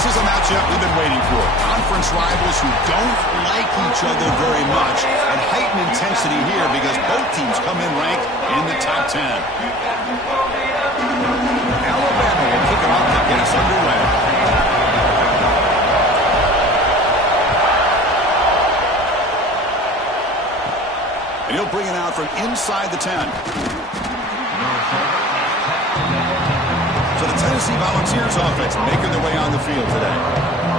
This is a matchup we've been waiting for. Conference rivals who don't like each other very much, and heightened intensity here because both teams come in ranked in the top 10. Alabama will kick it off to get us underway. And he'll bring it out from inside the 10. So the Tennessee Volunteers offense making their way on the field today.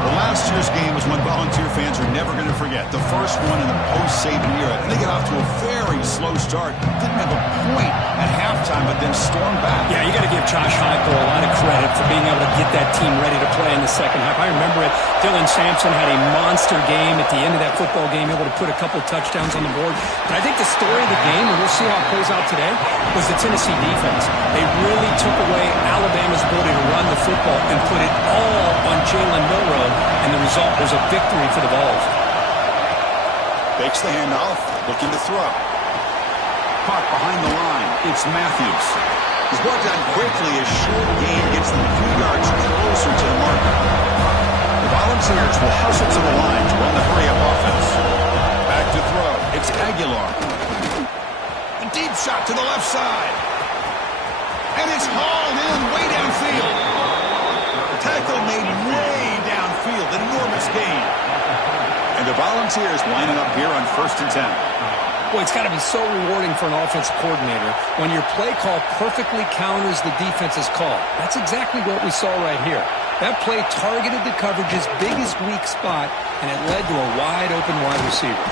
Well, last year's game was one Volunteer fans are never going to forget. The first one in the post-Saban era. And they got off to a very slow start. Didn't have a point at halftime, but then stormed back. Yeah, you got to give Josh Heupel a lot of credit for being able to get that team ready to play in the second half. I remember it. Dylan Sampson had a monster game at the end of that football game, able to put a couple touchdowns on the board. But I think the story of the game, and we'll see how it plays out today, was the Tennessee defense. They really took away Alabama's ability to run the football and put it all on Jalen Milroe, and the result was a victory for the Vols. Fakes the handoff, looking to throw. Caught behind the line. It's Matthews. He's brought down quickly. A short gain gets them a few yards closer to the marker. The Volunteers will hustle to the line to run the hurry-up offense. Back to throw. It's Aguilar. A deep shot to the left side. And it's hauled in way downfield. Tackle made way downfield. Enormous gain. And the Volunteers lining up here on 1st and 10. Well, it's got to be so rewarding for an offensive coordinator when your play call perfectly counters the defense's call. That's exactly what we saw right here. That play targeted the coverage's biggest weak spot, and it led to a wide-open wide receiver.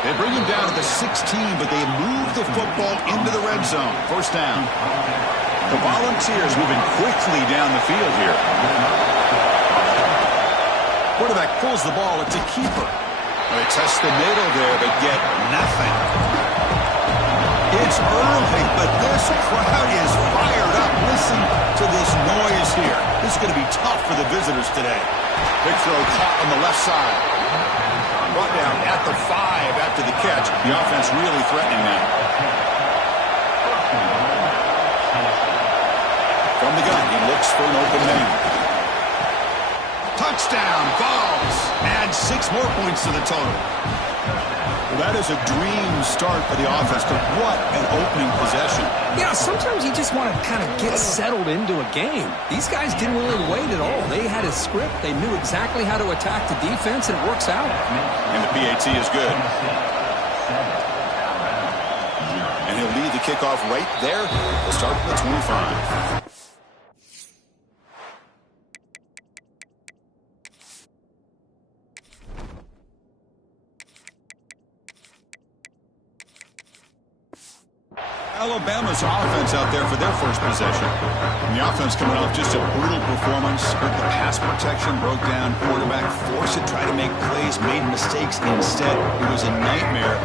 They bring him down to the 16, but they move the football into the red zone. 1st down. The Volunteers moving quickly down the field here. Quarterback pulls the ball. It's a keeper. They test the middle there, but get nothing. It's early, but this crowd is fired up. Listen to this noise here. This is going to be tough for the visitors today. Big throw caught on the left side. Brought down at the 5 after the catch. The offense really threatening now. From the gun, he looks for an open man. Touchdown, Vols. Add 6 more points to the total. Well, that is a dream start for the offense, but what an opening possession. Yeah, sometimes you just want to kind of get settled into a game. These guys didn't really wait at all. They had a script. They knew exactly how to attack the defense, and it works out. And the PAT is good. And he'll lead the kickoff right there. We'll start at the 25. Alabama's offense out there for their first possession. And the offense coming off just a brutal performance. Hurt the pass protection, broke down quarterback, forced it, tried to make plays, made mistakes instead. It was a nightmare.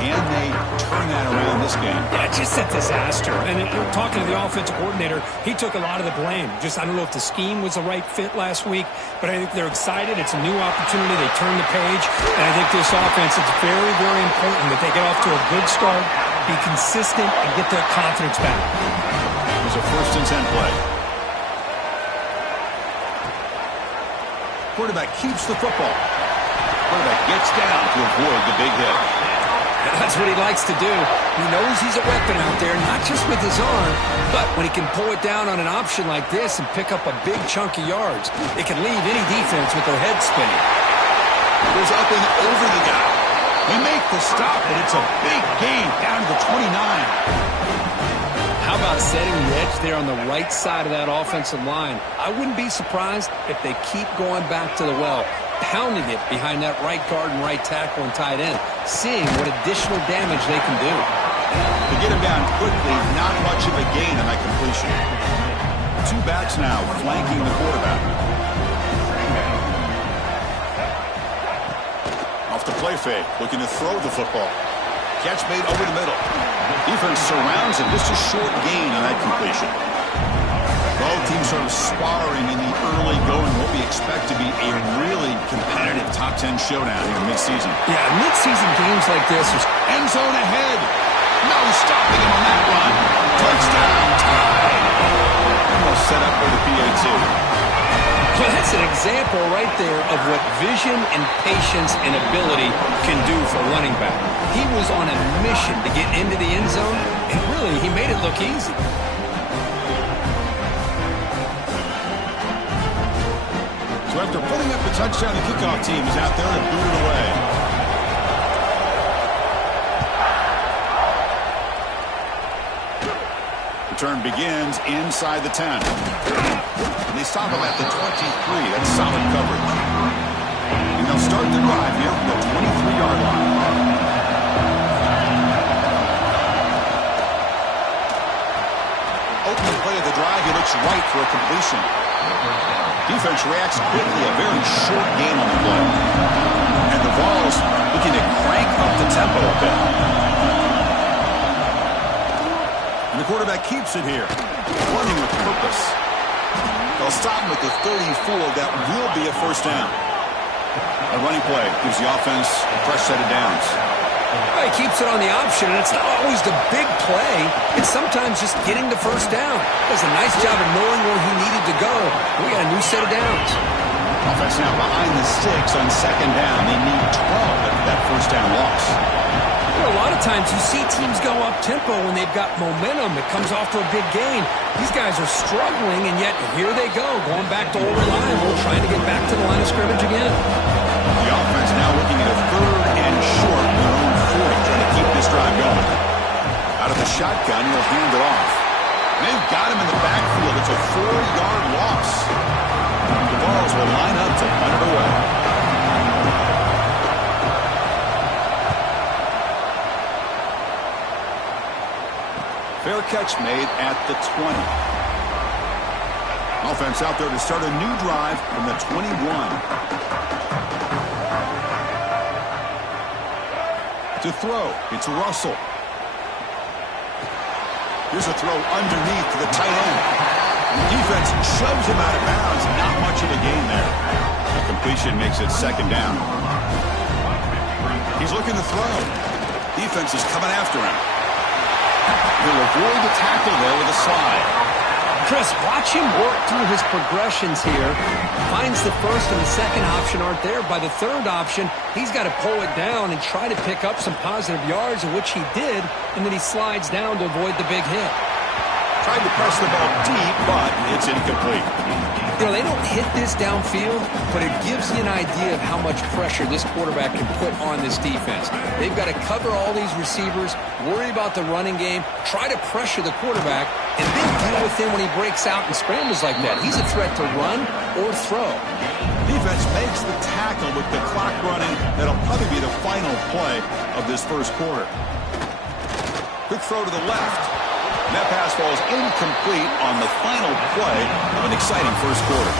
Can they turn that around this game? Yeah, just a disaster. And talking to the offensive coordinator, he took a lot of the blame. Just, I don't know if the scheme was the right fit last week, but I think they're excited. It's a new opportunity. They turn the page. And I think this offense, it's very, very important that they get off to a good start, be consistent, and get their confidence back. It was a 1st and 10 play. Quarterback keeps the football. Quarterback gets down to avoid the big hit. And that's what he likes to do. He knows he's a weapon out there, not just with his arm, but when he can pull it down on an option like this and pick up a big chunk of yards, it can leave any defense with their head spinning. Goes up and over the guy. They make the stop, and it's a big gain down to the 29. How How about setting the edge there on the right side of that offensive line? I wouldn't be surprised if they keep going back to the well, pounding it behind that right guard and right tackle and tight end, seeing what additional damage they can do. To get him down quickly, not much of a gain on that completion. Two backs now flanking the quarterback. Off the play fake, looking to throw the football. Catch made over the middle. Defense surrounds him. Just a short gain on that completion. Both teams sort of sparring in the early going. What we expect to be a really competitive top 10 showdown here mid-season. Yeah, mid-season games like this are end zone ahead. No stopping him on that run. Touchdown time. Almost set up for the PAT. Well, that's an example right there of what vision and patience and ability can do for running back. He was on a mission to get into the end zone, and really, he made it look easy. So after putting up the touchdown, the kickoff team is out there to boot it away. Return begins inside the 10. And they stop him at the 23. That's solid coverage. And they'll start the drive here from the 23-yard line. Opening play of the drive, he looks right for a completion. Defense reacts quickly, a very short gain on the play. And the Vols looking to crank up the tempo a bit. And the quarterback keeps it here, running with purpose. They'll stop him at the 34. That will be a first down. A running play gives the offense a fresh set of downs. Well, he keeps it on the option, and it's not always the big play. It's sometimes just getting the first down. Does a nice job of knowing where he needed to go. We got a new set of downs. Offense now behind the sticks on second down. They need 12 after that first down loss. You know, a lot of times you see teams go up-tempo when they've got momentum. It comes off to a big gain. These guys are struggling, and yet here they go, going back to old reliable, trying to get back to the line of scrimmage again. The offense now looking at a third and short in their own 40, trying to keep this drive going. Out of the shotgun, he'll hand it off. They've got him in the backfield. It's a 4-yard loss. The Vols will line up to punt it away. Fair catch made at the 20. Offense out there to start a new drive from the 21. To throw, it's Russell. Here's a throw underneath to the tight end. The defense shoves him out of bounds. Not much of a gain there. The completion makes it second down. He's looking to throw. Defense is coming after him. He'll avoid the tackle there with a slide. Chris, watch him work through his progressions here. Finds the first and the second option aren't there. By the third option, he's got to pull it down and try to pick up some positive yards, of which he did, and then he slides down to avoid the big hit. Tried to press the ball deep, but it's incomplete. You know, they don't hit this downfield, but it gives you an idea of how much pressure this quarterback can put on this defense. They've got to cover all these receivers, worry about the running game, try to pressure the quarterback, and then deal with him when he breaks out and scrambles like that. He's a threat to run or throw. Defense makes the tackle with the clock running. That'll probably be the final play of this first quarter. Quick throw to the left. That pass falls incomplete on the final play of an exciting first quarter.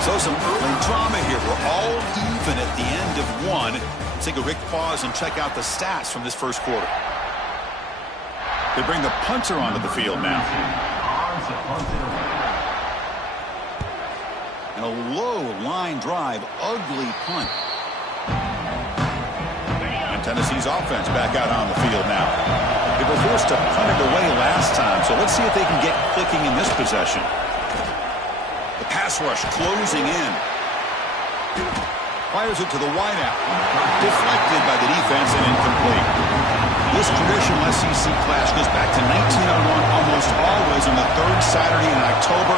So some early drama here. We're all even at the end of one. Let's take a quick pause and check out the stats from this first quarter. They bring the punter onto the field now. And a low line drive, ugly punt. And Tennessee's offense back out on the field now. They were forced to punt it away last time, so let's see if they can get clicking in this possession. The pass rush closing in. Fires it to the wideout. Deflected by the defense and incomplete. This traditional SEC clash goes back to 1901, almost always on the third Saturday in October.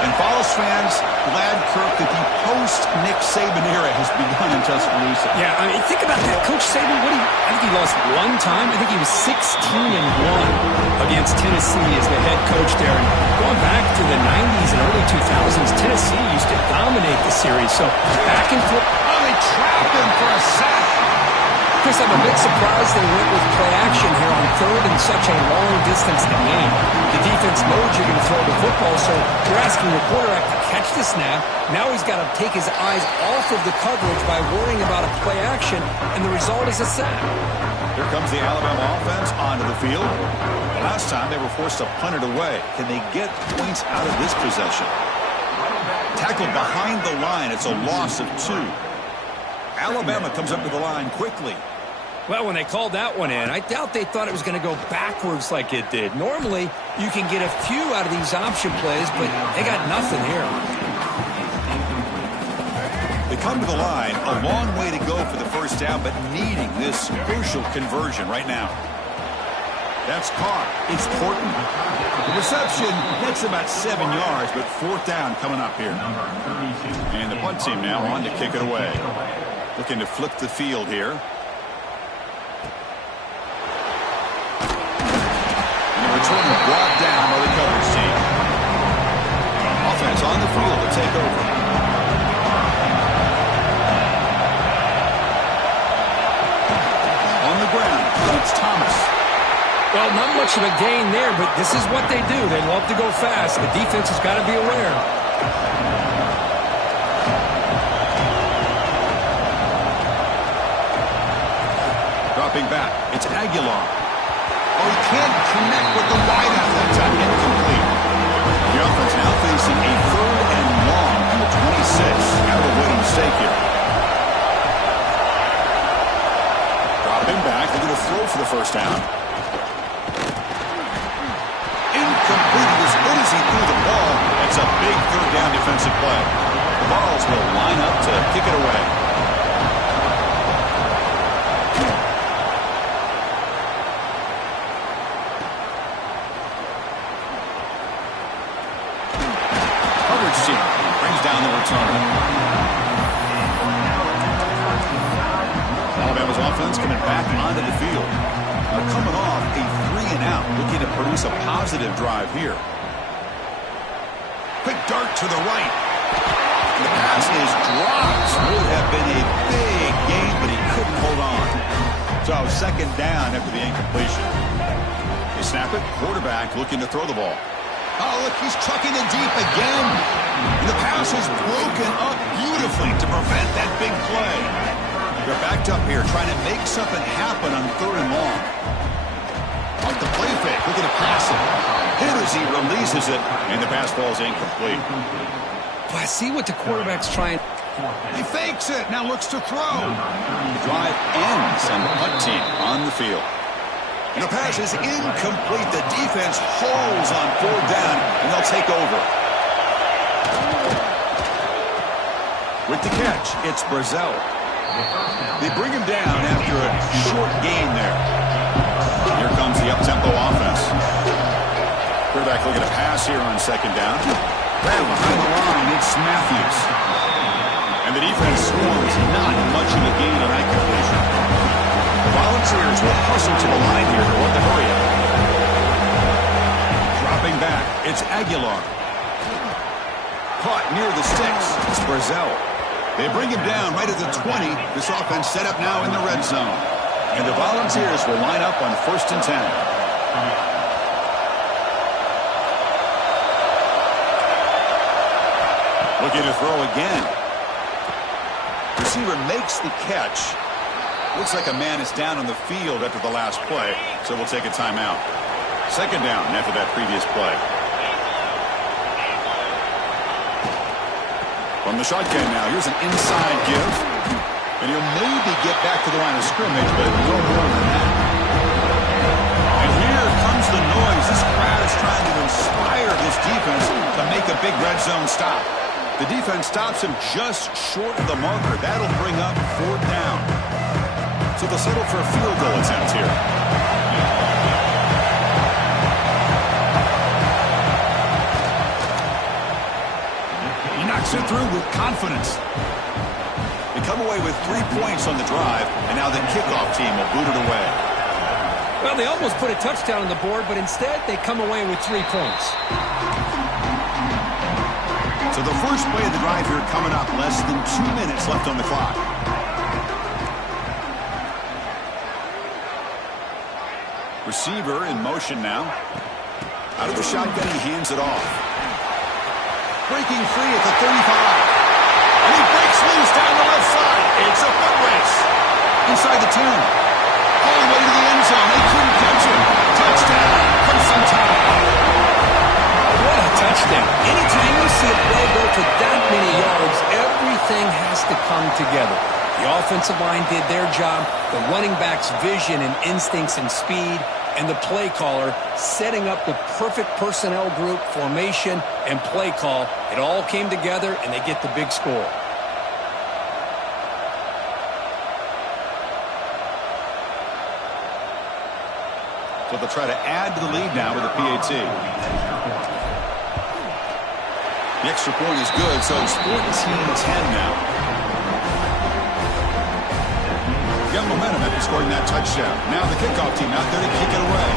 And Falls fans, glad, Kirk, that the post-Nick Saban era has begun in Tuscaloosa. Yeah, I mean, think about that. Coach Saban, I think he lost one time. I think he was 16-1 against Tennessee as the head coach there. And going back to the 90s and early 2000s, Tennessee used to dominate the series. So back and forth. Oh, they trapped him for a sack. Chris, I'm a bit surprised they went with play action here on third and such a long distance to gain. The defense knows you're going to throw the football, so you're asking your quarterback to catch the snap. Now he's got to take his eyes off of the coverage by worrying about a play action, and the result is a sack. Here comes the Alabama offense onto the field. The last time they were forced to punt it away. Can they get points out of this possession? Tackled behind the line. It's a loss of 2. Alabama comes up to the line quickly. Well, when they called that one in, I doubt they thought it was going to go backwards like it did. Normally, you can get a few out of these option plays, but they got nothing here. They come to the line, a long way to go for the first down, but needing this crucial conversion right now. That's caught. It's Porton. The reception, that's about 7 yards, but 4th down coming up here. And the punt team now on to kick it away. Looking to flip the field here. And the return brought down by the coverage team. Offense on the field to take over. On the ground, it's Thomas. Well, not much of a gain there, but this is what they do. They love to go fast. The defense has got to be aware. Dropping back, it's Aguilar. Oh, he can't connect with the wideout that time. Incomplete. The offense now facing a 3rd and long on the 26. Got to avoid a mistake here. Dropping back, they're going to throw for the first down. Incomplete. As good as he threw the ball, it's a big 3rd down defensive play. The Vols will line up to kick it away. Brings down the return. Alabama's offense coming back onto the field. Coming off a 3-and-out, looking to produce a positive drive here. Quick dart to the right. And the pass is dropped. Would have been a big gain, but he couldn't hold on. So 2nd down after the incompletion. They snap it. Quarterback looking to throw the ball. Oh, look, he's trucking it deep again. And the pass is broken up beautifully to prevent that big play. They're backed up here trying to make something happen on 3rd and long. Off the play fake, looking to pass it. Hit as he releases it, and the pass falls incomplete. Well, I see what the quarterback's trying. He fakes it, now looks to throw. The drive ends on the punt team on the field. And the pass is incomplete. The defense holds on 4th down, and they'll take over. With the catch, it's Brazel. They bring him down after a short gain there. Here comes the up-tempo offense. Quarterback looking to pass here on 2nd down. Right behind the line, it's Matthews. And the defense scores not much of a gain on that completion. The Volunteers will hustle to the line here to want the hurry up. Dropping back, it's Aguilar. Caught near the sticks, it's Brazel. They bring him down right at the 20. This offense set up now in the red zone. And the Volunteers will line up on 1st and 10. Looking to throw again. Receiver makes the catch. Looks like a man is down on the field after the last play, so we'll take a timeout. 2nd down after that previous play. From the shotgun now, here's an inside give. And he'll maybe get back to the line of scrimmage, but no more than that. And here comes the noise. This crowd is trying to inspire this defense to make a big red zone stop. The defense stops him just short of the marker. That'll bring up 4th down. So they'll settle for a field goal attempt here. Makes it through with confidence. They come away with 3 points on the drive, and now the kickoff team will boot it away. Well, they almost put a touchdown on the board, but instead they come away with 3 points. So the first play of the drive here coming up. Less than 2 minutes left on the clock. Receiver in motion now. Out of the shotgun, he hands it off. Breaking free at the 35. And he breaks loose down the left side. It's a foot race. Inside the 10. All the way to the end zone. They couldn't catch him. Touchdown. Crimson Tide. What a touchdown. Anytime you see a play go to that many yards, everything has to come together. The offensive line did their job, the running back's vision and instincts and speed, and the play caller setting up the perfect personnel group, formation, and play call. It all came together, and they get the big score. So they'll try to add to the lead now with a PAT. The extra point is good, so it's 14-10 now. Got momentum after scoring that touchdown. Now the kickoff team out there to kick it away.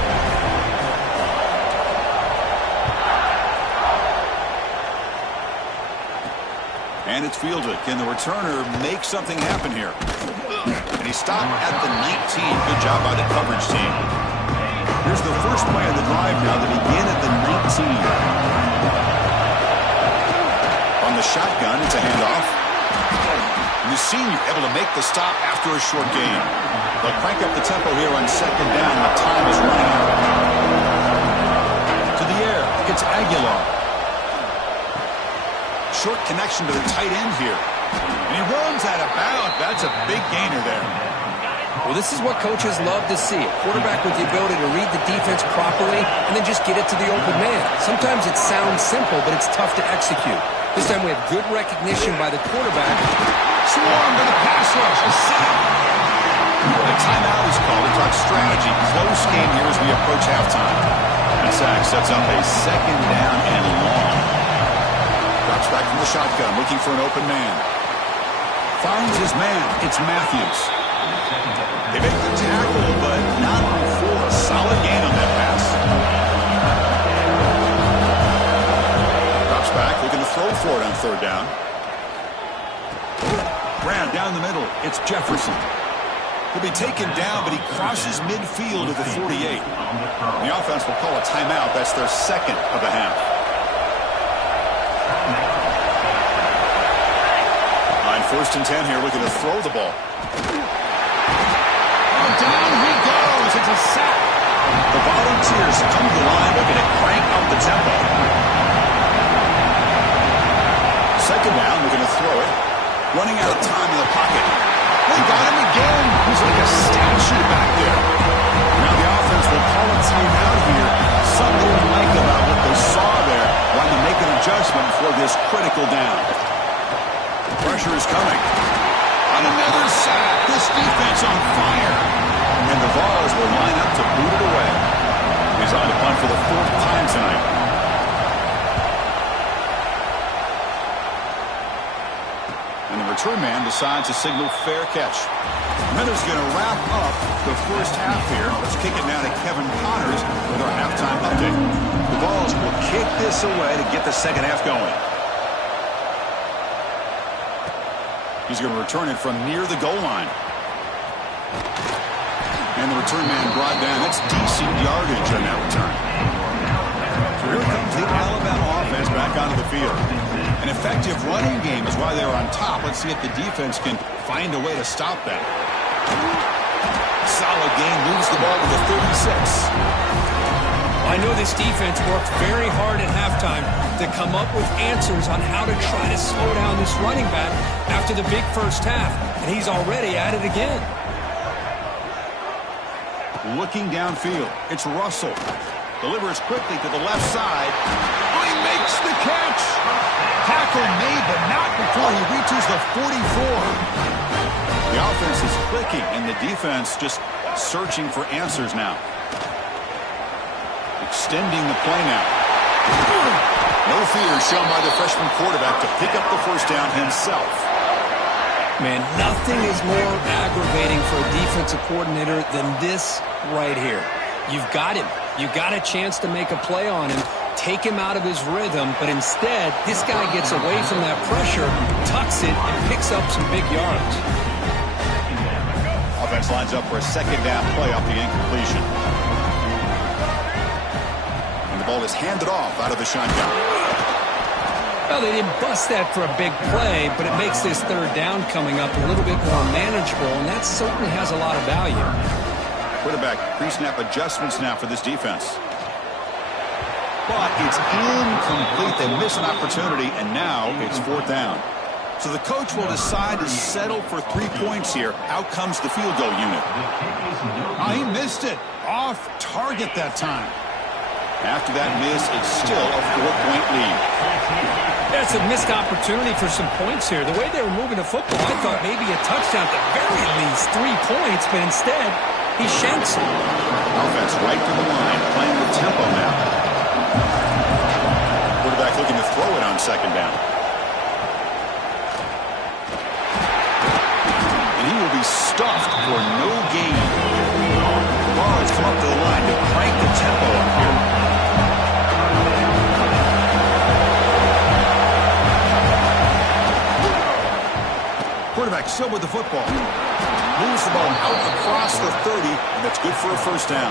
And it's fielded. Can the returner make something happen here? And he stopped at the 19. Good job by the coverage team. Here's the first play of the drive now to begin at the 19. On the shotgun, it's a handoff. And the senior able to make the stop after a short gain. They'll crank up the tempo here on second down. The time is running out. To the air, it's Aguilar. Short connection to the tight end here. And he runs out of bounds. That's a big gainer there. Well, this is what coaches love to see. A quarterback with the ability to read the defense properly and then just get it to the open man. Sometimes it sounds simple, but it's tough to execute. This time we have good recognition by the quarterback. Swarm to the pass rush. A sack. A timeout is called to talk strategy. Close game here as we approach halftime. That sack sets up a second down and long. Drops back from the shotgun, looking for an open man. Finds his man. It's Matthews. They make the tackle, but not before a solid gain on that pass. Drops back, looking to throw for it on third down. Brown down the middle. It's Jefferson. He'll be taken down, but he crosses midfield at the 48. The offense will call a timeout. That's their second of the half. On 1st and 10 here, looking to throw the ball. Down he goes. It's a sack. The Volunteers come to the line looking to crank up the tempo. Second down, we're going to throw it. Running out of time in the pocket. They got him again. He's like a statue back there. Now the offense will call a timeout here. Something to like about what they saw there. Wanting to make an adjustment for this critical down. Pressure is coming. On another sack. This defense on fire. And the Vols will line up to boot it away. He's on to punt for the 4th time tonight. And the return man decides to signal fair catch. Miller's going to wrap up the first half here. Let's kick it now to Kevin Connors with our halftime update. The Vols will kick this away to get the second half going. He's going to return it from near the goal line. And the return man brought down. That's decent yardage on that return. So here comes the Alabama offense back onto the field. An effective running game is why they're on top. Let's see if the defense can find a way to stop that. Solid game, moves the ball to the 36. I know this defense worked very hard at halftime to come up with answers on how to try to slow down this running back after the big first half, and he's already at it again. Looking downfield, it's Russell. Delivers quickly to the left side. Oh, he makes the catch. Tackle made, but not before he reaches the 44. The offense is clicking, and the defense just searching for answers now. Extending the play now. No fear shown by the freshman quarterback to pick up the first down himself. Man, nothing is more aggravating for a defensive coordinator than this right here. You've got him. You've got a chance to make a play on him, take him out of his rhythm, but instead, this guy gets away from that pressure, tucks it, and picks up some big yards. Offense lines up for a second down play off the incompletion. And the ball is handed off out of the shotgun. Well, they didn't bust that for a big play, but it makes this third down coming up a little bit more manageable, and that certainly has a lot of value. Quarterback pre-snap adjustments now for this defense. But it's incomplete. They miss an opportunity, and now it's fourth down. So the coach will decide to settle for 3 points here. Out comes the field goal unit. Oh, he missed it. Off target that time. After that miss, it's still a 4-point lead. That's a missed opportunity for some points here. The way they were moving the football, I thought maybe a touchdown at the very least, 3 points, but instead, he shanks it. Offense right to the line, playing with tempo now. Quarterback looking to throw it on second down. And he will be stuffed for no gain. The ball has come up to the line to crank the tempo up here. Quarterback still with the football. Moves the ball out across the 30, and that's good for a first down.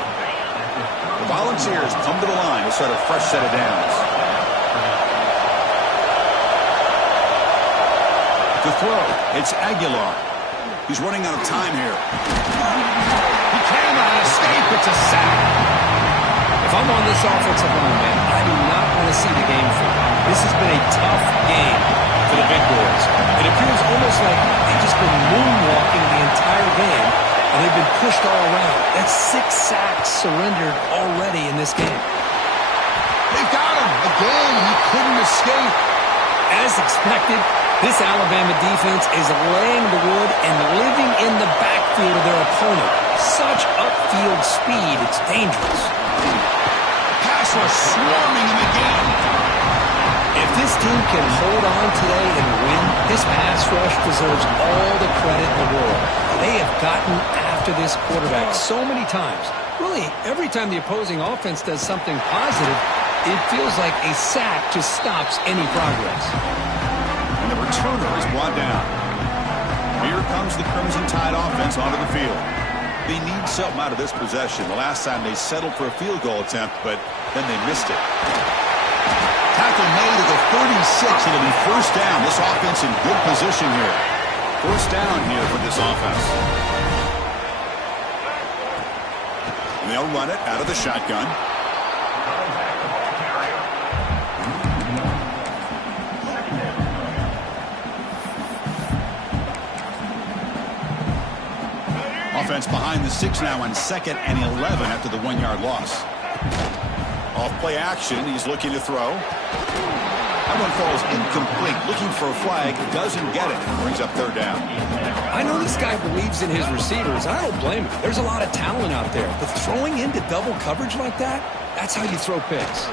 The Volunteers come to the line to start a fresh set of downs. To throw, it's Aguilar. He's running out of time here. He cannot escape. It's a sack. If I'm on this offensive line, man, I do not want to see the game flip. This has been a tough game for the big boys. It appears almost like they've just been moonwalking the entire game, and they've been pushed all around. That's 6 sacks surrendered already in this game. They've got him. Again, he couldn't escape. As expected, this Alabama defense is laying the wood and living in the backfield of their opponent. Such upfield speed, it's dangerous. Pass rush swarming in the game. If this team can hold on today and win, this pass rush deserves all the credit in the world. They have gotten after this quarterback so many times. Really, every time the opposing offense does something positive, it feels like a sack just stops any progress. And the returner is brought down. Here comes the Crimson Tide offense onto the field. They need something out of this possession. The last time they settled for a field goal attempt, but then they missed it. Tackle made at the 36. It'll be first down. This offense in good position here. First down here for this offense. And they'll run it out of the shotgun. Offense behind the 6 now on 2nd and 11 after the 1-yard loss. Off play action, he's looking to throw. That one falls incomplete. Looking for a flag, doesn't get it. Brings up third down. I know this guy believes in his receivers. I don't blame him. There's a lot of talent out there. But throwing into double coverage like that, that's how you throw picks.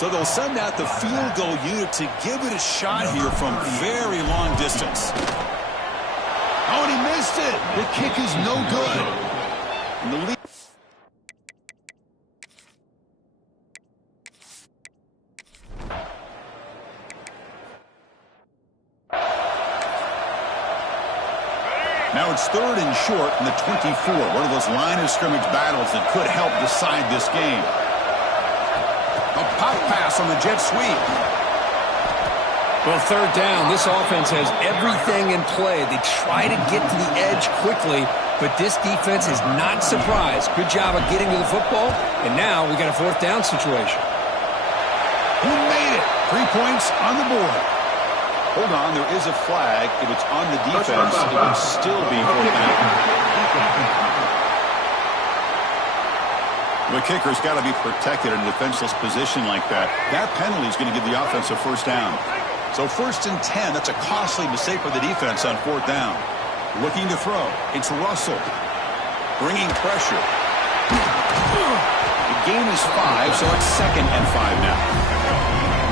So they'll send out the field goal unit to give it a shot here from very long distance. Oh, and he missed it. The kick is no good. And the lead. Now it's 3rd and short in the 24. One of those line of scrimmage battles that could help decide this game. A pop pass on the jet sweep. Well, third down, this offense has everything in play. They try to get to the edge quickly, but this defense is not surprised. Good job of getting to the football, and now we got a 4th down situation. Who made it? 3 points on the board. Hold on, there is a flag. If it's on the defense, it would still be 4th down. The kicker's got to be protected in a defenseless position like that. That penalty is going to give the offense a first down. So 1st and 10, that's a costly mistake for the defense on 4th down. Looking to throw. It's Russell. bringing pressure. The gain is 5, so it's 2nd and 5 now.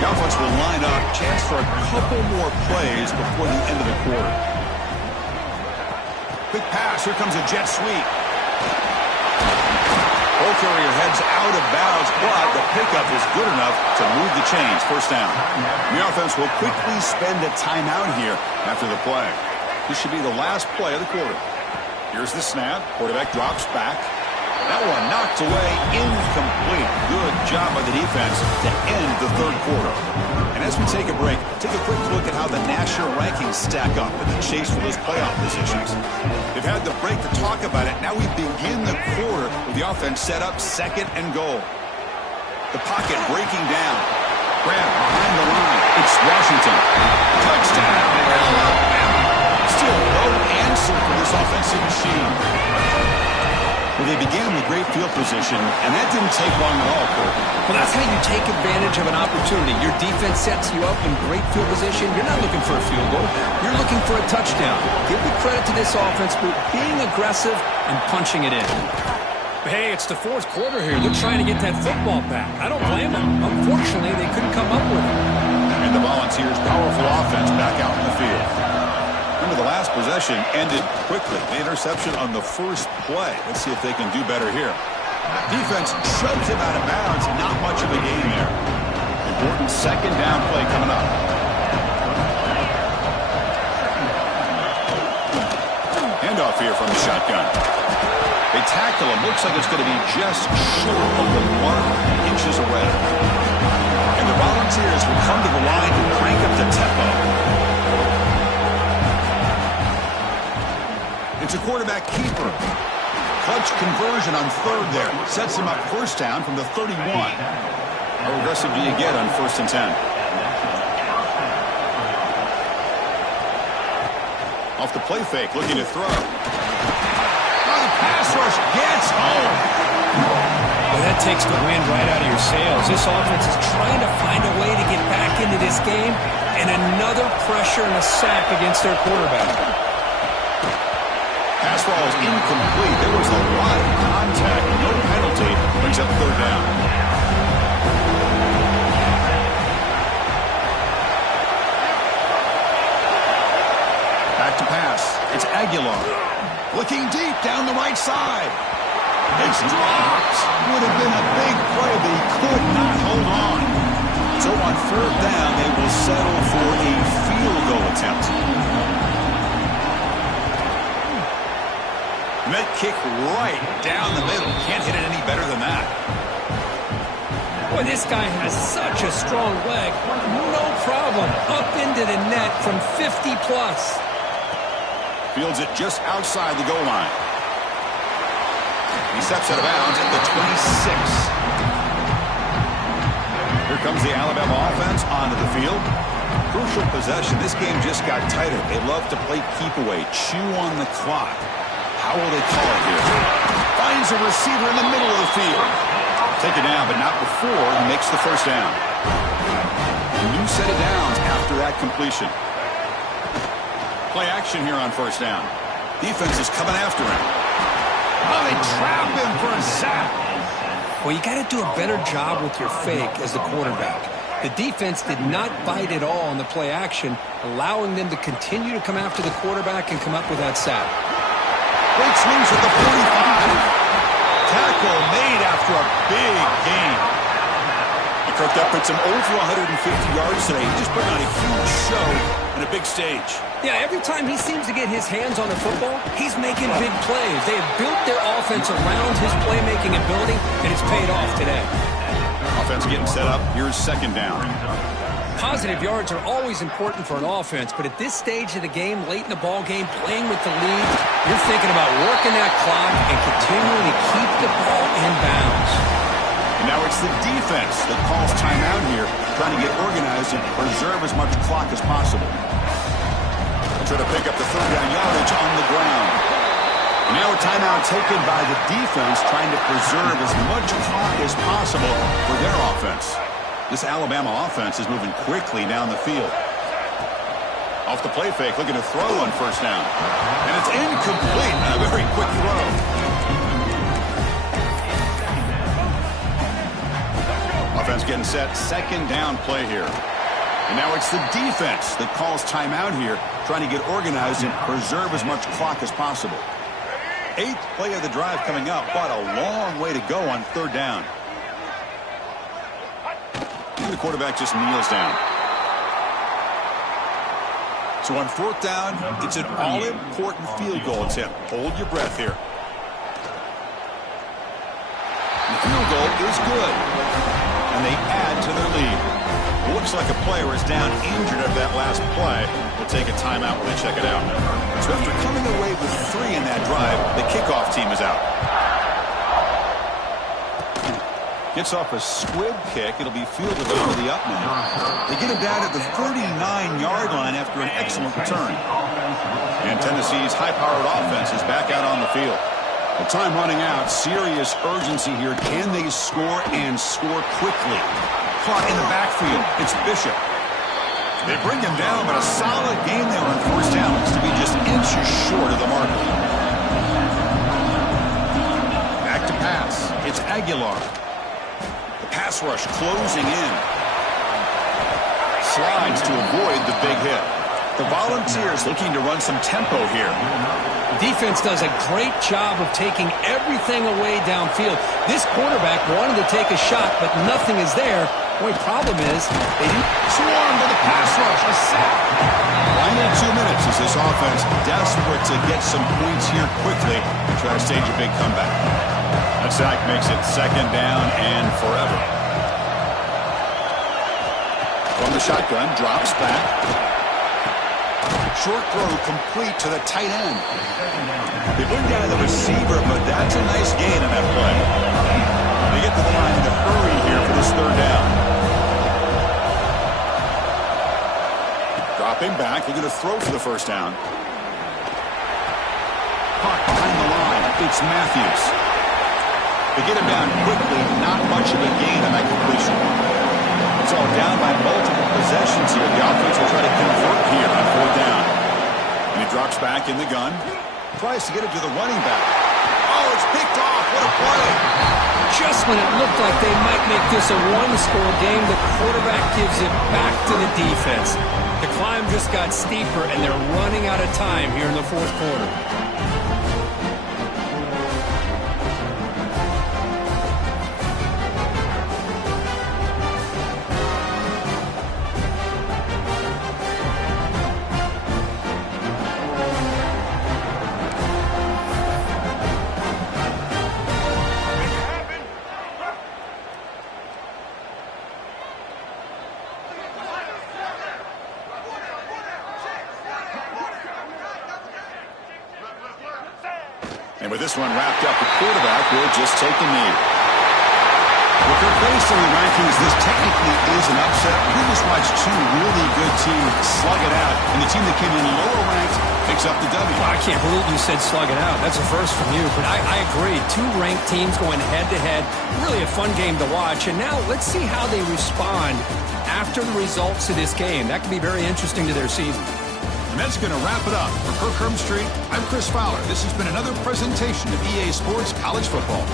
The offense will line up. Chance for a couple more plays before the end of the quarter. Quick pass. Here comes a jet sweep. Ball carrier heads out of bounds, but the pickup is good enough to move the chains. First down. The offense will quickly spend a timeout here after the play. This should be the last play of the quarter. Here's the snap. Quarterback drops back. That one knocked away, incomplete. Good job by the defense to end the third quarter. And as we take a break, take a quick look at how the national rankings stack up in the chase for those playoff positions. We've had the break to talk about it. Now we begin the quarter with the offense set up 2nd and goal. The pocket breaking down. Grab behind the line. It's Washington. Touchdown, Alabama. Still no answer for this offensive machine. Well, they began with great field position, and that didn't take long at all, Cole. Well, that's how you take advantage of an opportunity. Your defense sets you up in great field position. You're not looking for a field goal. You're looking for a touchdown. Give the credit to this offense for being aggressive and punching it in. Hey, it's the fourth quarter here. They're trying to get that football back. I don't blame them. Unfortunately, they couldn't come up with it. And the Volunteers' powerful offense back out in the field. Remember, the last possession ended quickly. The interception on the first play. Let's see if they can do better here. Defense shoves him out of bounds. Not much of a gain there. Important 2nd down play coming up. Handoff here from the shotgun. They tackle him. Looks like it's going to be just short of the mark, inches away. And the Volunteers will come to the line to crank up the tempo. It's a quarterback keeper. Clutch conversion on 3rd there. Sets him up 1st down from the 31. How aggressive do you get on 1st and 10? Off the play fake, looking to throw. Oh, the pass rush gets home. Well, that takes the wind right out of your sails. This offense is trying to find a way to get back into this game, and another pressure and a sack against their quarterback. Pass ball is incomplete. There was a lot of contact. No penalty. Brings up 3rd down. Back to pass. It's Aguilar. Looking deep down the right side. It's dropped. Would have been a big play, but he could not hold on. So on 4th down, they will settle for a field goal attempt. Met kick right down the middle. Can't hit it any better than that. Boy, this guy has such a strong leg. No problem. Up into the net from 50 plus. Fields it just outside the goal line. He steps out of bounds at the 26. Here comes the Alabama offense onto the field. Crucial possession. This game just got tighter. They love to play keep away, chew on the clock. How will they call it here? Finds a receiver in the middle of the field. Take it down, but not before he makes the 1st down. A new set of downs after that completion. Play action here on 1st down. Defense is coming after him. Oh, they trap him for a sack. Well, you got to do a better job with your fake as the quarterback. The defense did not bite at all on the play action, allowing them to continue to come after the quarterback and come up with that sack. Breaks loose at the 45. Tackle made after a big gain. And Kirk, that puts him over 150 yards today. He just put on a huge show on a big stage. Yeah, every time he seems to get his hands on the football, he's making big plays. They have built their offense around his playmaking ability, and it's paid off today. Offense getting set up. Here's 2nd down. Positive yards are always important for an offense, but at this stage of the game, late in the ball game, playing with the lead, you're thinking about working that clock and continuing to keep the ball in bounds. And now it's the defense that calls timeout here, trying to get organized and preserve as much clock as possible. Try to pick up the 3rd down yardage on the ground. And now a timeout taken by the defense, trying to preserve as much clock as possible for their offense. This Alabama offense is moving quickly down the field. Off the play fake, looking to throw on 1st down. And it's incomplete. A very quick throw. offense getting set. Second down play here. And now it's the defense that calls timeout here, trying to get organized and preserve as much clock as possible. 8th play of the drive coming up, but a long way to go on third down. And the quarterback just kneels down. So on 4th down, it's an all-important field goal attempt. Hold your breath here. The field goal is good, and they add to their lead. Looks like a player is down injured at that last play. We'll take a timeout when they check it out. So after coming away with 3 in that drive, the kickoff team is out. Gets off a squib kick. It'll be fielded over the up man. They get him down at the 39-yard line after an excellent return. And Tennessee's high-powered offense is back out on the field. The time running out. Serious urgency here. Can they score and score quickly? Caught in the backfield. It's Bishop. They bring him down, but a solid game there on 1st down. Looks to be just inches short of the mark. Back to pass. It's Aguilar. The pass rush closing in. Slides to avoid the big hit. The Volunteers looking to run some tempo here. Defense does a great job of taking everything away downfield. This quarterback wanted to take a shot, but nothing is there. The only problem is they didn't swarm to the pass rush. A sack. Final 2 minutes as this offense desperate to get some points here quickly to try to stage a big comeback. That sack makes it 2nd down and forever. From the shotgun, drops back. Short throw complete to the tight end. They bring down the receiver, but that's a nice gain in that play. They get to the line in a hurry here for this 3rd down. Dropping back, they're going to throw for the 1st down. Caught behind the line. It's Matthews. They get him down quickly. Not much of a gain on that completion. It's all down by multiple possessions here. The offense will try to convert here on 4th down. And he drops back in the gun. Tries to get it to the running back. Oh, it's picked off. What a play. Just when it looked like they might make this a one-score game, the quarterback gives it back to the defense. The climb just got steeper, and they're running out of time here in the 4th quarter. And with this one wrapped up, the quarterback will just take the knee. If they're based on the rankings, this technically is an upset. We just watched 2 really good teams slug it out, and the team that came in lower ranked picks up the W. Well, I can't believe you said slug it out. That's a first from you, but I agree. 2 ranked teams going head-to-head. Really a fun game to watch. And now let's see how they respond after the results of this game. That could be very interesting to their season. And that's going to wrap it up. For Kirk Street, I'm Chris Fowler. This has been another presentation of EA Sports College Football.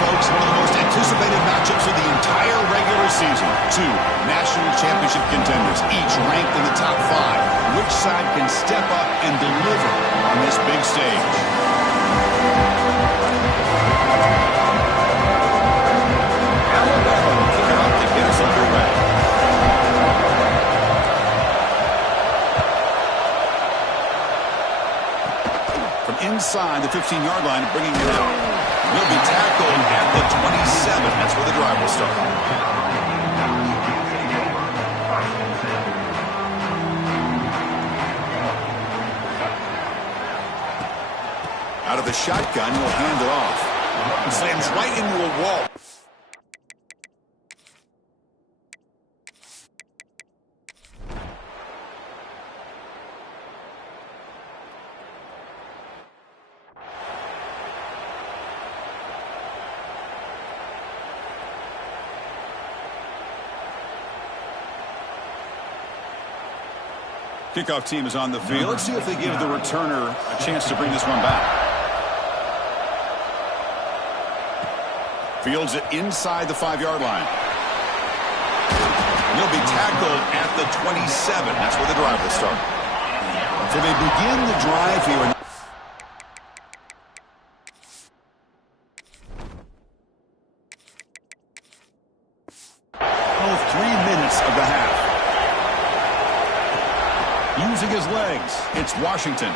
Folks, one of the most anticipated matchups of the entire regular season. 2 national championship contenders, each ranked in the top 5. Which side can step up and deliver on this big stage? Alabama will kick it off to get us underway. from inside the 15-yard line, bringing it out. He'll be tackled at the 27. That's where the drive will start. Out of the shotgun, he'll hand it off. He slams right into a wall. Kickoff team is on the field. Let's see if they give the returner a chance to bring this one back. Fields it inside the 5-yard line. He'll be tackled at the 27. That's where the drive will start. So they begin the drive here. Oh, 3 minutes of the half. Using his legs, it's Washington.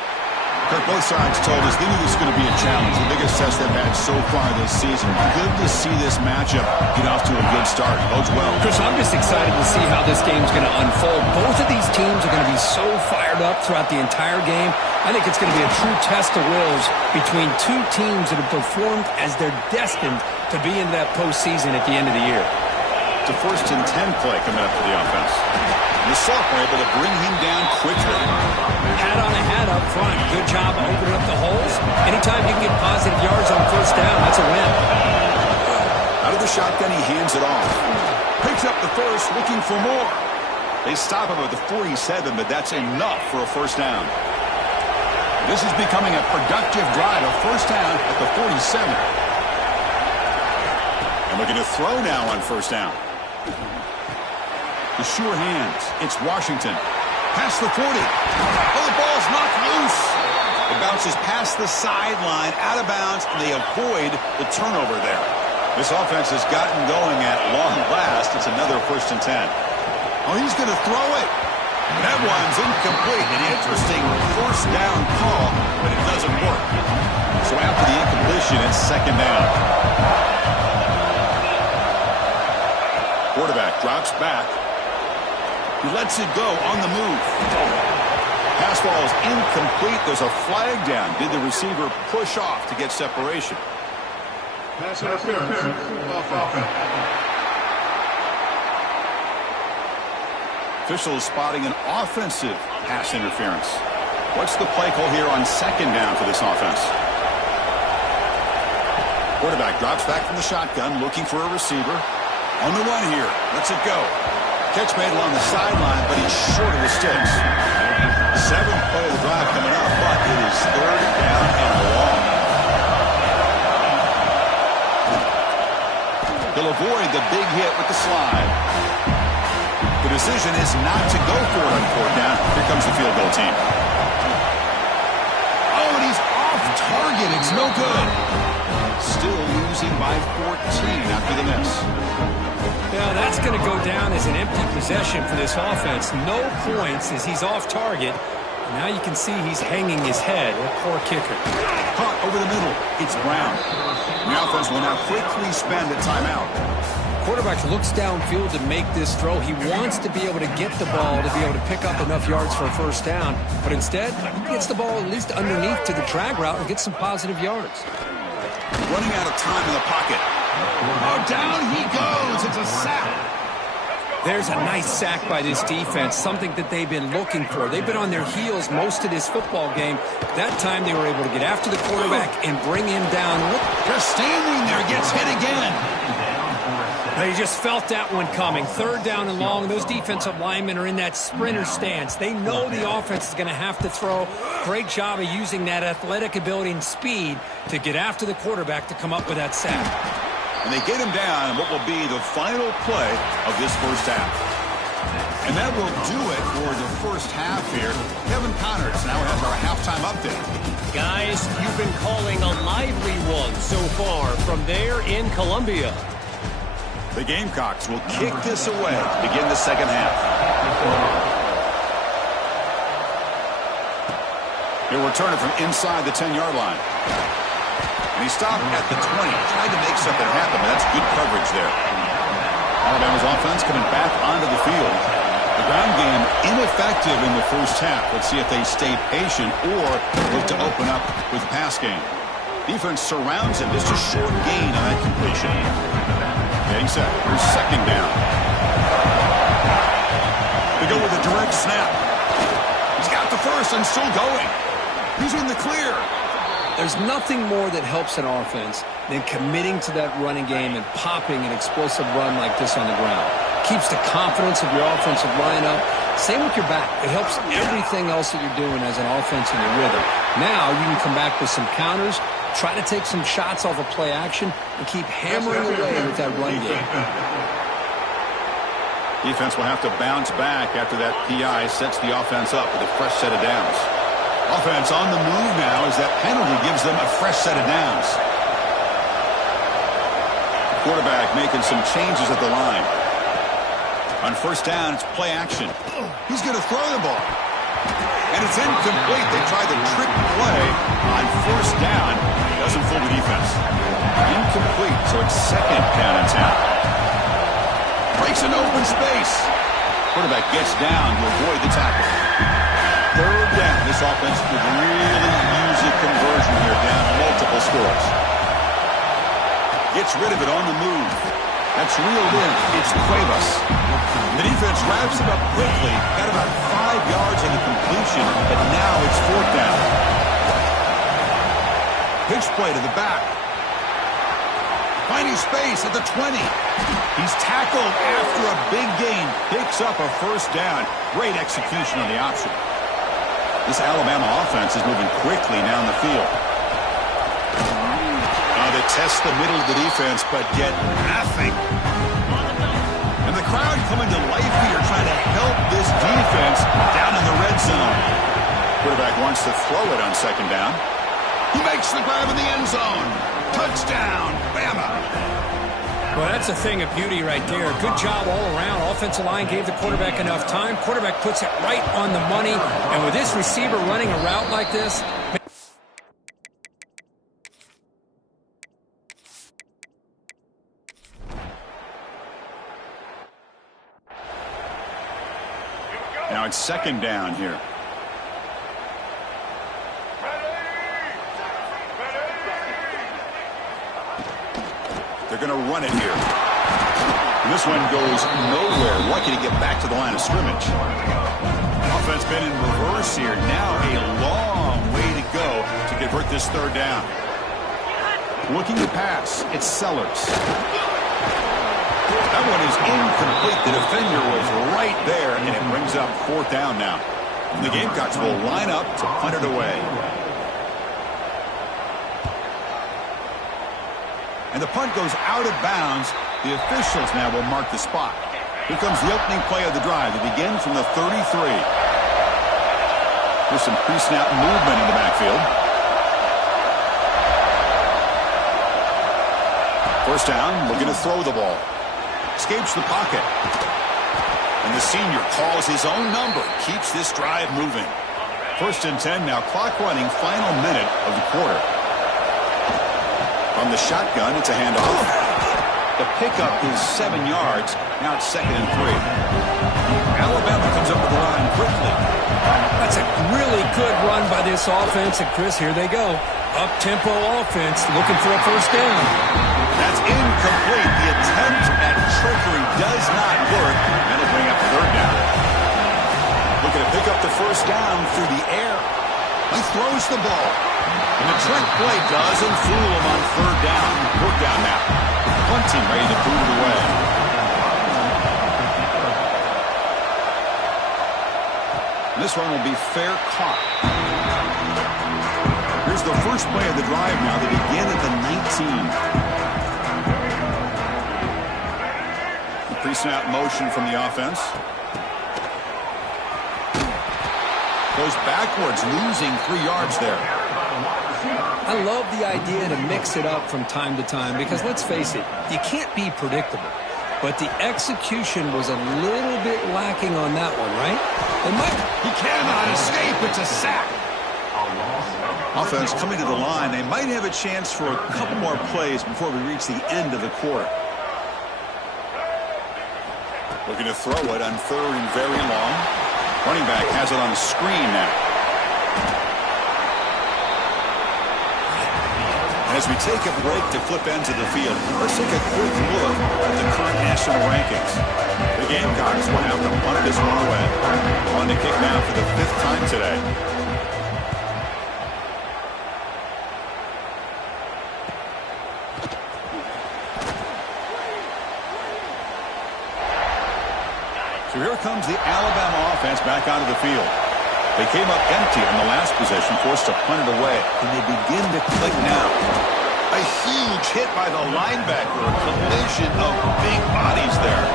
Kirk, both sides told us they knew this was going to be a challenge, the biggest test they've had so far this season. Good to see this matchup get off to a good start. Bodes well. Chris, I'm just excited to see how this game's going to unfold. Both of these teams are going to be so fired up throughout the entire game. I think it's going to be a true test of wills between two teams that have performed as they're destined to be in that postseason at the end of the year. It's a 1st and 10 play coming up for the offense. The sophomore able to bring him down quickly. Hat on a hat up front. Good job opening up the holes. Anytime you can get positive yards on 1st down, that's a win. Out of the shotgun, he hands it off. Picks up the first, looking for more. They stop him at the 47, but that's enough for a 1st down. This is becoming a productive drive, a 1st down at the 47. And looking to throw now on 1st down. The sure hands. It's Washington. Past the 40. Oh, the ball's knocked loose. It bounces past the sideline, out of bounds, and they avoid the turnover there. This offense has gotten going at long last. It's another 1st and 10. Oh, he's going to throw it. That one's incomplete. An interesting 1st down call, but it doesn't work. So after the incompletion, it's 2nd down. Quarterback drops back. He lets it go on the move. Pass ball is incomplete. There's a flag down. Did the receiver push off to get separation? Pass interference. Offense. Official is spotting an offensive pass interference. What's the play call here on 2nd down for this offense? Quarterback drops back from the shotgun, looking for a receiver. On the run here. Lets it go. Catch made along the sideline, but he's short of the sticks. 7th play of the drive coming up, but it is 3rd down and long. He'll avoid the big hit with the slide. The decision is not to go for it on 4th down. Here comes the field goal team. Oh, and he's off target. It's no good. Still losing by 14 after the miss. Now that's going to go down as an empty possession for this offense. No points as he's off target. Now you can see he's hanging his head. A poor kicker. Caught over the middle. It's Brown. The offense will now quickly spend a timeout. Quarterback looks downfield to make this throw. He wants to be able to get the ball to be able to pick up enough yards for a 1st down. But instead, he gets the ball at least underneath to the drag route and gets some positive yards. Running out of time in the pocket. Oh, down he goes. It's a sack. There's a nice sack by this defense, something that they've been looking for. They've been on their heels most of this football game. That time they were able to get after the quarterback and bring him down. Just standing there, gets hit again. They just felt that one coming. 3rd down and long. Those defensive linemen are in that sprinter stance. They know the offense is going to have to throw. Great job of using that athletic ability and speed to get after the quarterback to come up with that sack. And they get him down in what will be the final play of this 1st half. And that will do it for the 1st half here. Kevin Connors now has our halftime update. Guys, you've been calling a lively one so far from there in Columbia. The Gamecocks will kick this away to begin the 2nd half. He'll return it from inside the 10-yard line. And he stopped at the 20. Tried to make something happen, but that's good coverage there. Alabama's offense coming back onto the field. The ground game ineffective in the first half. Let's see if they stay patient or look to open up with the pass game. Defense surrounds him. Just a short gain on that completion. Getting set. Here's second down. They go with a direct snap. He's got the first and still going. He's in the clear. There's nothing more that helps an offense than committing to that running game and popping an explosive run like this on the ground. Keeps the confidence of your offensive line up. Same with your back. It helps everything else that you're doing as an offense in your rhythm. Now you can come back with some counters, try to take some shots off of play action, and keep hammering away with that run game. Defense will have to bounce back after that PI sets the offense up with a fresh set of downs. Offense on the move now as that penalty gives them a fresh set of downs. Quarterback making some changes at the line. On first down, it's play action. He's going to throw the ball. And it's incomplete. They try the trick play on first down. Doesn't fool the defense. Incomplete, so it's second down and 10. Breaks an open space. Quarterback gets down to avoid the tackle. Third down. This offense could really use a conversion here, down multiple scores. Gets rid of it on the move. That's reeled in. It's Cuevas. The defense wraps it up quickly. Got about 5 yards on the completion, but now it's fourth down. Pitch play to the back. Finding space at the 20. He's tackled after a big gain. Picks up a first down. Great execution on the option. This Alabama offense is moving quickly down the field. They test the middle of the defense, but get nothing. And the crowd coming to life here, trying to help this defense down in the red zone. Quarterback wants to throw it on second down. He makes the grab in the end zone. Touchdown, Bama. Well, that's a thing of beauty right there. Good job all around. Offensive line gave the quarterback enough time. Quarterback puts it right on the money. And with this receiver running a route like this... Now it's second down here. They're going to run it here. And this one goes nowhere. Lucky to get back to the line of scrimmage. Offense been in reverse here. Now a long way to go to convert this third down. Looking to pass. It's Sellers. That one is incomplete. The defender was right there, and it brings up fourth down now. And the Gamecocks will line up to punt it away. And the punt goes out of bounds. The officials now will mark the spot. Here comes the opening play of the drive. They begin from the 33. There's some pre-snap movement in the backfield. First down, looking to throw the ball. Escapes the pocket. And the senior calls his own number. Keeps this drive moving. First and 10 now. Clock running. Final minute of the quarter. From the shotgun, it's a handoff. The pickup is 7 yards. Now it's second and 3. Alabama comes up with the line quickly. That's a really good run by this offense. And, Chris, here they go. Up-tempo offense looking for a first down. That's incomplete. The attempt at trickery does not work. That'll bring up third down. Looking to pick up the first down through the air. He throws the ball. And the trick play doesn't fool him on third down. Fourth down now. Punting ready to boot it away. This one will be fair caught. Here's the first play of the drive now. They begin at the 19. The pre-snap motion from the offense. Goes backwards, losing 3 yards there. I love the idea to mix it up from time to time because, let's face it, you can't be predictable. But the execution was a little bit lacking on that one, right? He cannot escape. It's a sack. Offense coming to the line. They might have a chance for a couple more plays before we reach the end of the quarter. Looking to throw it on 3rd and very long. Running back has it on the screen now. As we take a break to flip ends of the field, let's take a quick look at the current national rankings. The Gamecocks will have to punt this one away. On to kick now for the 5th time today. So here comes the Alabama offense back onto the field. They came up empty on the last possession, forced to punt it away. And they begin to click now. A huge hit by the linebacker. A collision of big bodies there.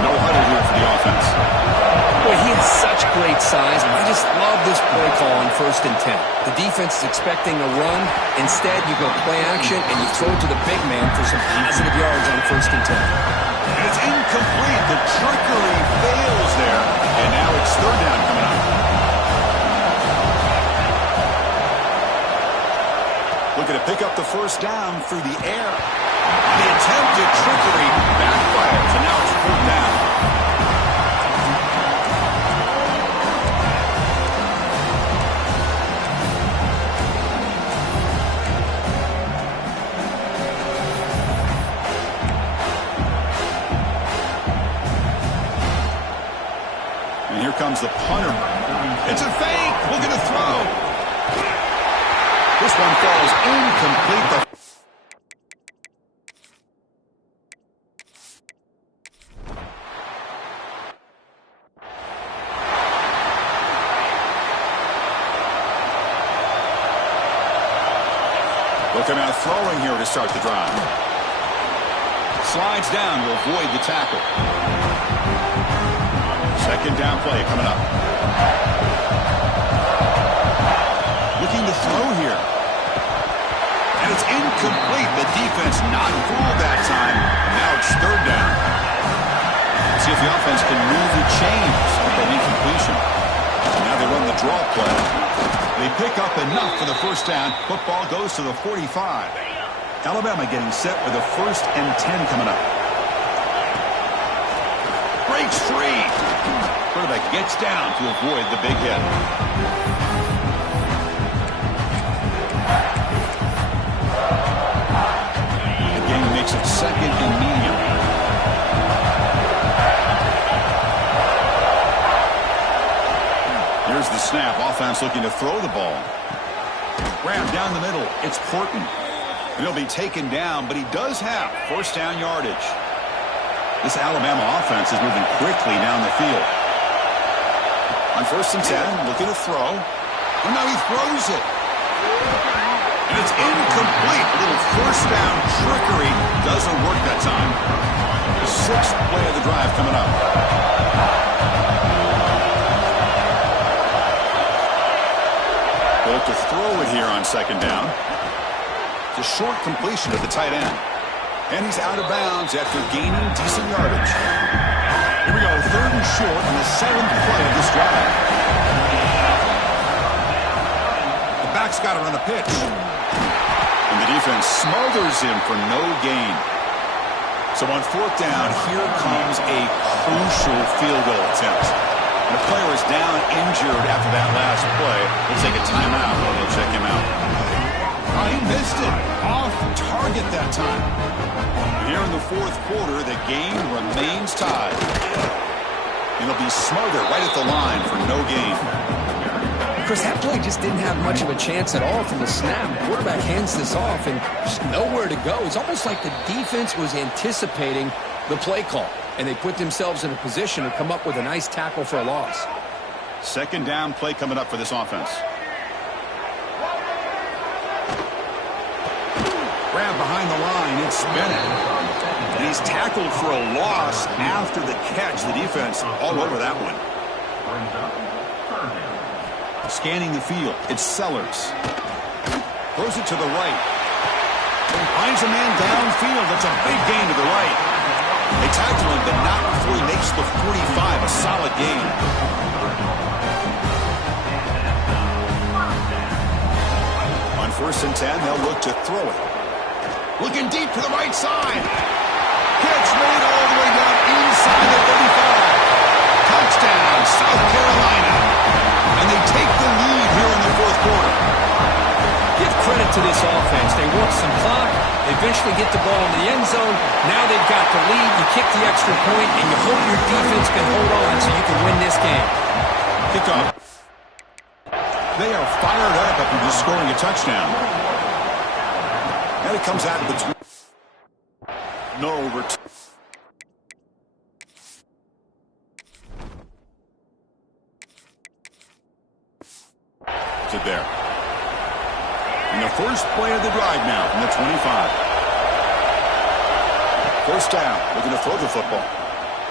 No huddle here for the offense. Boy, he has such great size. I just love this play call on 1st and 10. The defense is expecting a run. Instead, you go play action, and you throw it to the big man for some positive yards on 1st and 10. And it's incomplete. The trickery fails there. And now it's 3rd down coming up. Looking to pick up the 1st down through the air. The attempted trickery backfires, and now it's 4th down. And here comes the punter. It's a fake. Looking to throw. This one falls incomplete. Looking out throwing here to start the drive. Slides down to avoid the tackle. 2nd down play coming up. Looking to throw here. And it's incomplete. The defense not fooled that time. Now it's 3rd down. See if the offense can move the chains with that incompletion. And now they run the draw play. They pick up enough for the 1st down. Football goes to the 45. Alabama getting set with a 1st and 10 coming up. Breaks free. Quarterback gets down to avoid the big hit. The game makes it 2nd and medium. Here's the snap. Offense looking to throw the ball. Grabbed down the middle. It's Porton. And he'll be taken down, but he does have 1st down yardage. This Alabama offense is moving quickly down the field. On 1st and 10, looking to throw. And now he throws it. And it's incomplete. A little 1st down trickery doesn't work that time. The 6th play of the drive coming up. They look to throw it here on 2nd down. It's a short completion to the tight end. And he's out of bounds after gaining decent yardage. Here we go, 3rd and short on the 7th play of this drive. The back's got to run a pitch. And the defense smothers him for no gain. So on 4th down, here comes a crucial field goal attempt. And the player is down injured after that last play. They'll take a timeout while they'll check him out. Oh, he missed it. Off target that time. Here in the 4th quarter, the game remains tied. And it'll be smothered right at the line for no gain. Chris, that play just didn't have much of a chance at all from the snap. The quarterback hands this off and just nowhere to go. It's almost like the defense was anticipating the play call, and they put themselves in a position to come up with a nice tackle for a loss. 2nd down play coming up for this offense. Grab behind the line, it's spinning. And he's tackled for a loss after the catch. The defense all over that one. Scanning the field, it's Sellers. Throws it to the right. Finds a man downfield. That's a big gain to the right. They tackle him, but not before he makes the 45. A solid gain. On 1st and 10, they'll look to throw it. Looking deep to the right side. Catch made all the way down inside the 35. Touchdown, South Carolina. And they take the lead here in the 4th quarter. Give credit to this offense. They work some clock. They eventually get the ball in the end zone. Now they've got the lead. You kick the extra point, and you hope your defense can hold on so you can win this game. Kickoff. They are fired up after just scoring a touchdown. And it comes out of the no return. To there. And the first play of the drive now from the 25. 1st down, looking to throw the football.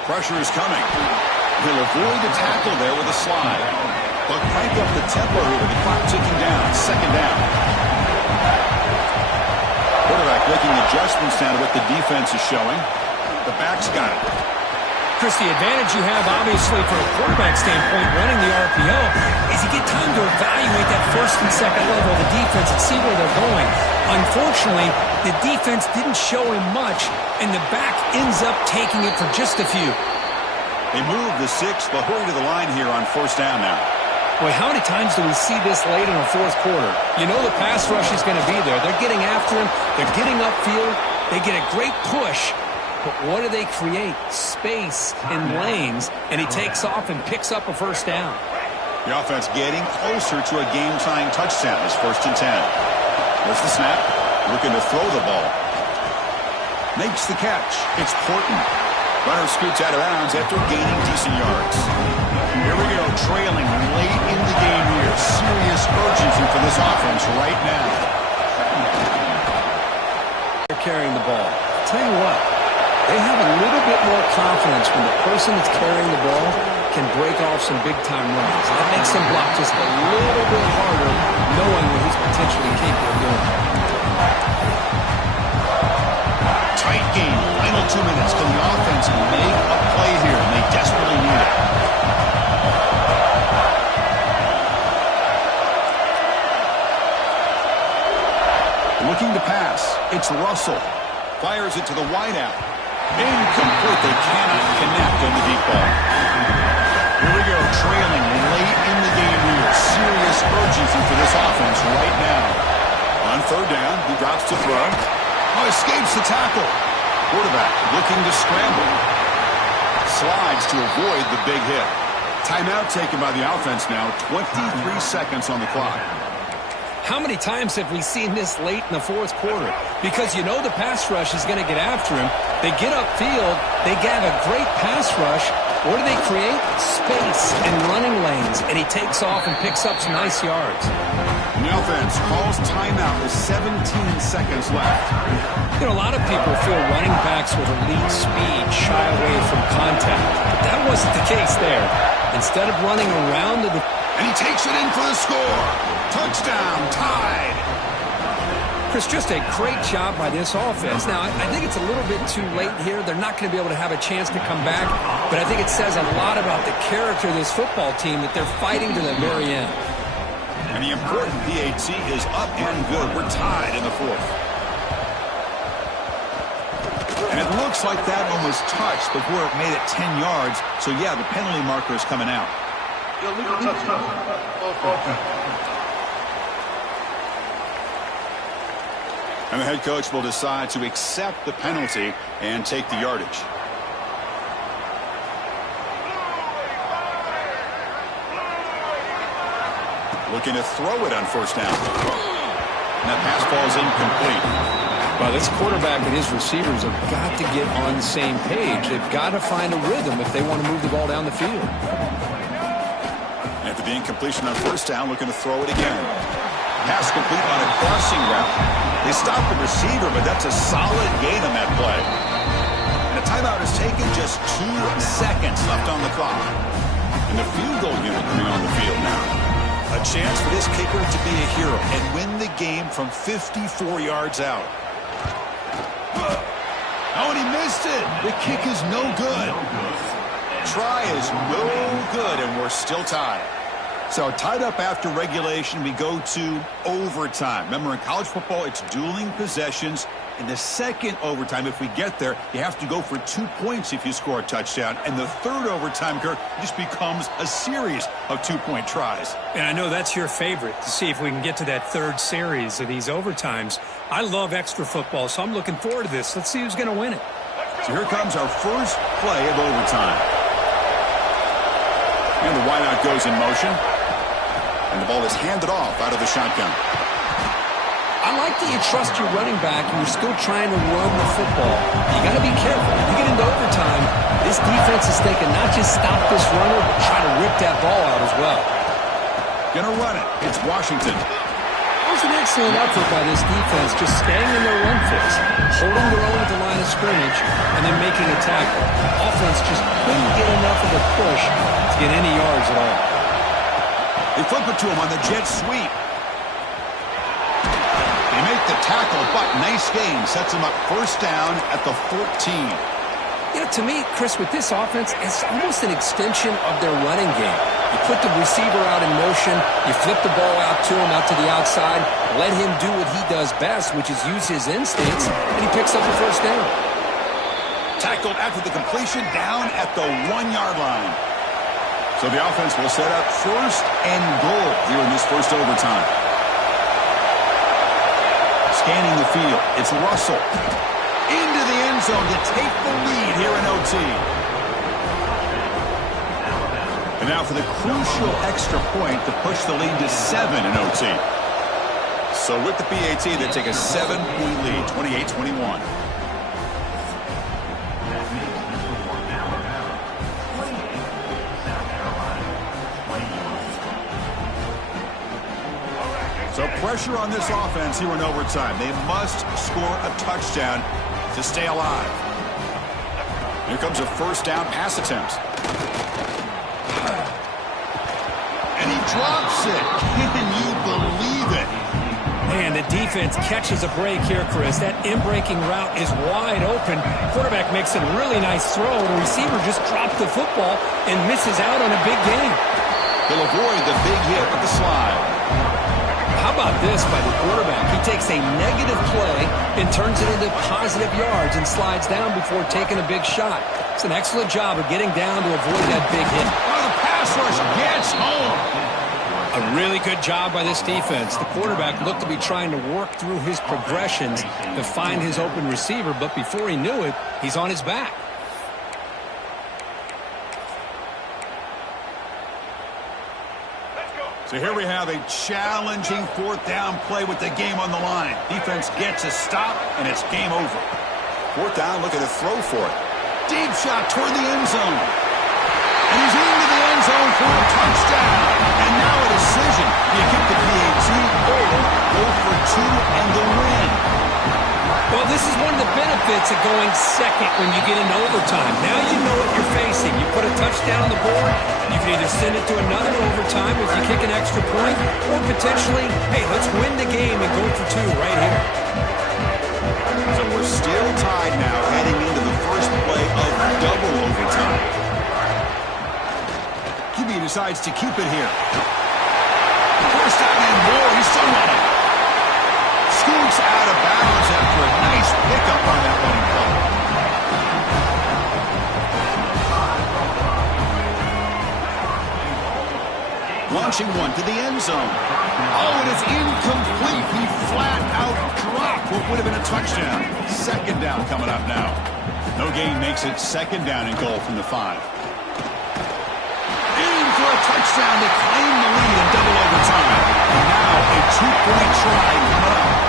Pressure is coming. He'll avoid the tackle there with a slide. But crank up the tempo here with the clock ticking down. 2nd down. Quarterback making adjustments down to what the defense is showing. The back's got it. Chris, the advantage you have, obviously, from a quarterback standpoint, running the RPO, is you get time to evaluate that 1st and 2nd level of the defense and see where they're going. Unfortunately, the defense didn't show him much, and the back ends up taking it for just a few. They move the 6th, but hurry to the line here on 1st down now. Boy, how many times do we see this late in the 4th quarter? You know the pass rush is going to be there. They're getting after him. They're getting upfield. They get a great push. But what do they create? Space and lanes, and he takes off and picks up a 1st down. The offense getting closer to a game-tying touchdown. It's 1st and 10. There's the snap. Looking to throw the ball. Makes the catch. It's Porton. Runner scoots out of bounds after gaining decent yards. Here we go, trailing late in the game here. Serious urgency for this offense right now. They're carrying the ball. I'll tell you what, they have a little bit more confidence when the person that's carrying the ball can break off some big-time runs. That makes them block just a little bit harder, knowing what he's potentially capable of doing. Tight game. Final 2 minutes. Can the offense make a play here? And they desperately need it. Looking to pass. It's Russell. Fires it to the wideout. Incomplete. They cannot connect on the deep ball. Here we go. Trailing late in the game here. Serious urgency for this offense right now. On 3rd down, he drops to throw. Oh, escapes the tackle. Quarterback looking to scramble. Slides to avoid the big hit. Timeout taken by the offense now. 23 seconds on the clock. How many times have we seen this late in the 4th quarter? Because you know the pass rush is going to get after him. They get upfield. They have a great pass rush. What do they create? Space and running lanes. And he takes off and picks up some nice yards. And the offense calls timeout with 17 seconds left. You know, a lot of people feel running backs with elite speed shy away from contact. But that wasn't the case there. Instead of running around to the... And he takes it in for the score. Touchdown, tied. Chris, just a great job by this offense. Now, I think it's a little bit too late here. They're not going to be able to have a chance to come back. But I think it says a lot about the character of this football team that they're fighting to the very end. And the important PAT is up and good. We're tied in the 4th. And it looks like that one was touched before it made it 10 yards. So, yeah, the penalty marker is coming out. And the head coach will decide to accept the penalty and take the yardage. Looking to throw it on 1st down. And that pass falls incomplete. Well, this quarterback and his receivers have got to get on the same page. They've got to find a rhythm if they want to move the ball down the field. After the incompletion on 1st down, looking to throw it again. Pass complete on a crossing route. They stop the receiver, but that's a solid gain on that play. And a timeout is taken, just 2 seconds left on the clock. And the field goal unit coming on the field now. A chance for this kicker to be a hero and win the game from 54 yards out. Oh, and he missed it. The kick is no good. Try is no good, and we're still tied. So tied up after regulation, we go to overtime. Remember, in college football, it's dueling possessions. In the second overtime, if we get there, you have to go for 2 points if you score a touchdown. And the third overtime, Kirk, just becomes a series of 2-point tries. And I know that's your favorite, to see if we can get to that third series of these overtimes. I love extra football, so I'm looking forward to this. Let's see who's going to win it. So here comes our first play of overtime. And the wideout goes in motion. And the ball is handed off out of the shotgun. I like that you trust your running back and you're still trying to run the football. You got to be careful. If you get into overtime, this defense is thinking not just stop this runner, but try to rip that ball out as well. Gonna run it. It's Washington. That was an excellent effort by this defense, just staying in their run fix, holding their own at the line of scrimmage, and then making a tackle. Offense just couldn't get enough of a push to get any yards at all. They flip it to him on the jet sweep. They make the tackle, but nice gain. Sets him up first down at the 14. You know, to me, Chris, with this offense, it's almost an extension of their running game. You put the receiver out in motion, you flip the ball out to him, out to the outside, let him do what he does best, which is use his instincts, and he picks up the first down. Tackled after the completion, down at the 1-yard line. So the offense will set up first and goal here in this first overtime. Scanning the field, it's Russell. Into the end zone to take the lead here in OT. And now for the crucial extra point to push the lead to 7 in OT. So with the PAT, they take a 7-point lead, 28-21. So pressure on this offense here in overtime. They must score a touchdown to stay alive. Here comes a first down pass attempt. And he drops it. Can you believe it? Man, the defense catches a break here, Chris. That in-breaking route is wide open. Quarterback makes a really nice throw. The receiver just dropped the football and misses out on a big gain. He'll avoid the big hit with the slide. How about this by the quarterback? He takes a negative play and turns it into positive yards and slides down before taking a big shot. It's an excellent job of getting down to avoid that big hit. Oh, the pass rush gets home. A really good job by this defense. The quarterback looked to be trying to work through his progressions to find his open receiver, but before he knew it, he's on his back. So here we have a challenging fourth down play with the game on the line. Defense gets a stop, and it's game over. Fourth down, look at the throw for it. Deep shot toward the end zone. And he's into the end zone for a touchdown. And now a decision. Do you kick the PAT or go for 2 and the win? Well, this is one of the benefits of going second when you get into overtime. Now you know what you're facing. You put a touchdown on the board, you can either send it to another overtime if you kick an extra point, or potentially, hey, let's win the game and go for 2 right here. So we're still tied now heading into the first play of double overtime. QB decides to keep it here. First down and more, he's still running. Scoots out of bounds after a nice pickup on that running play. Launching one to the end zone. Oh, and it's incomplete. He flat out dropped what would have been a touchdown. Second down coming up now. No gain makes it second down and goal from the 5. In for a touchdown to claim the lead in double overtime. And now a 2-point try coming up.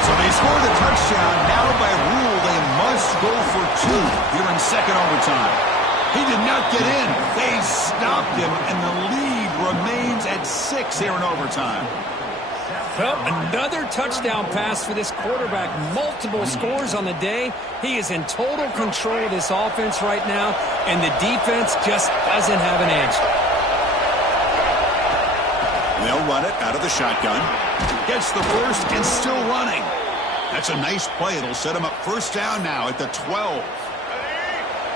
So they score the touchdown. Now by rule, they must go for 2 here in second overtime. He did not get in. They stopped him, and the lead remains at 6 here in overtime. Well, another touchdown pass for this quarterback. Multiple scores on the day. He is in total control of this offense right now, and the defense just doesn't have an answer. They'll run it out of the shotgun. Gets the first and still running. That's a nice play. It'll set him up first down now at the 12.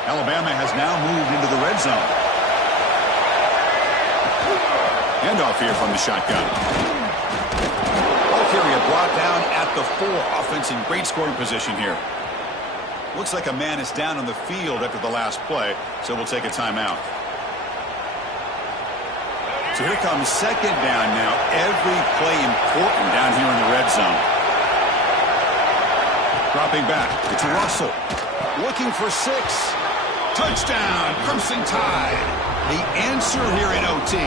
Alabama has now moved into the red zone. Handoff here from the shotgun. Ball carrier brought down at the 4. Offense in great scoring position here. Looks like a man is down on the field after the last play, so we'll take a timeout. So here comes second down now. Every play important down here in the red zone. Dropping back. It's Russell. Looking for 6. Touchdown, Crimson Tide. The answer here in OT.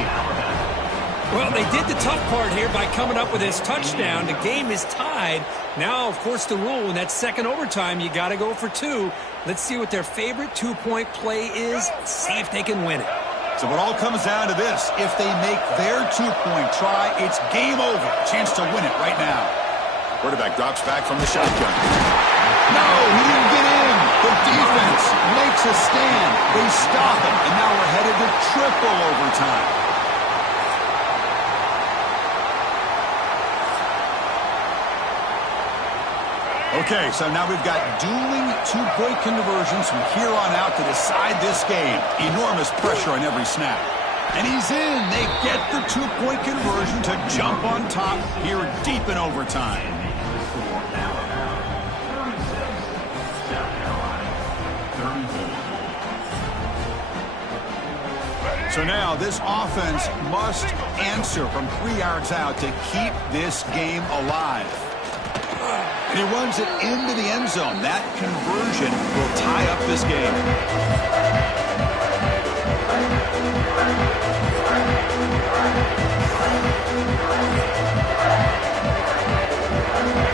Well, they did the tough part here by coming up with this touchdown. The game is tied. Now, of course, the rule in that second overtime, you got to go for 2. Let's see what their favorite 2-point play is. See if they can win it. So it all comes down to this. If they make their 2-point try, it's game over. Chance to win it right now. Quarterback drops back from the shotgun. No, he didn't get in. The defense makes a stand. They stop him, and now we're headed to triple overtime. Okay, so now we've got dueling 2-point conversions from here on out to decide this game. Enormous pressure on every snap. And he's in. They get the 2-point conversion to jump on top here deep in overtime. So now this offense must answer from 3 yards out to keep this game alive. And he runs it into the end zone. That conversion will tie up this game.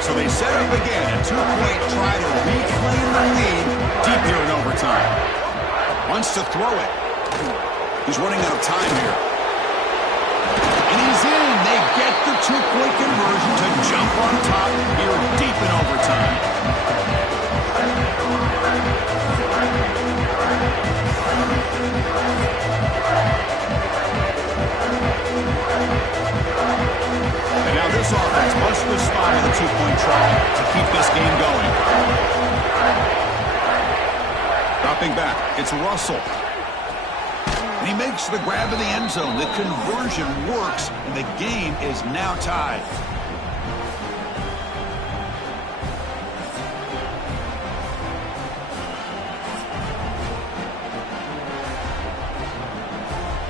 So they set up again a 2-point try to reclaim the lead deep here in overtime. Wants to throw it. He's running out of time here. And he's in. They get the 2-point conversion to jump on top here deep in overtime. And now this offense must respond with a 2-point try to keep this game going. Dropping back, it's Russell. And he makes the grab in the end zone. The conversion works, and the game is now tied.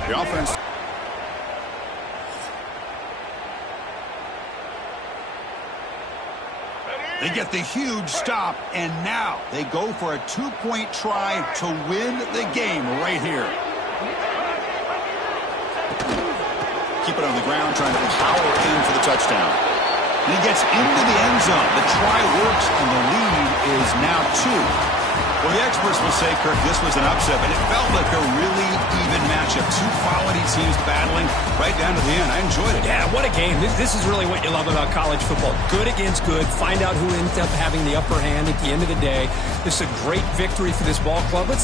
The offense. They get the huge stop, and now they go for a 2-point try to win the game right here. Keep it on the ground, trying to power in for the touchdown. And he gets into the end zone. The try works, and the lead is now 2. Well, the experts will say, Kirk, this was an upset, but it felt like a really even matchup. 2 quality teams battling right down to the end. I enjoyed it. Yeah, what a game. This is really what you love about college football. Good against good. Find out who ends up having the upper hand at the end of the day. This is a great victory for this ball club. Let's